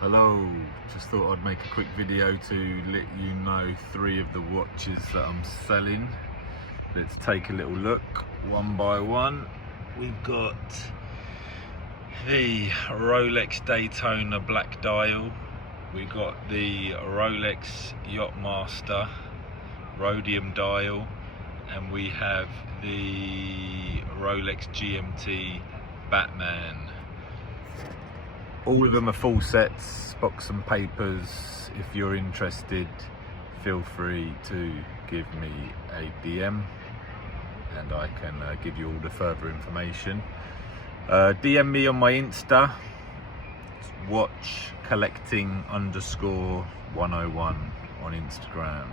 Hello, just thought I'd make a quick video to let you know 3 of the watches that I'm selling. Let's take a little look one by one. We've got the Rolex Daytona black dial. We've got the Rolex Yachtmaster rhodium dial, and we have the Rolex GMT Batman. All of them are full sets, box and papers. If you're interested, feel free to give me a DM and I can give you all the further information. DM me on my Insta, watch collecting_101 on Instagram.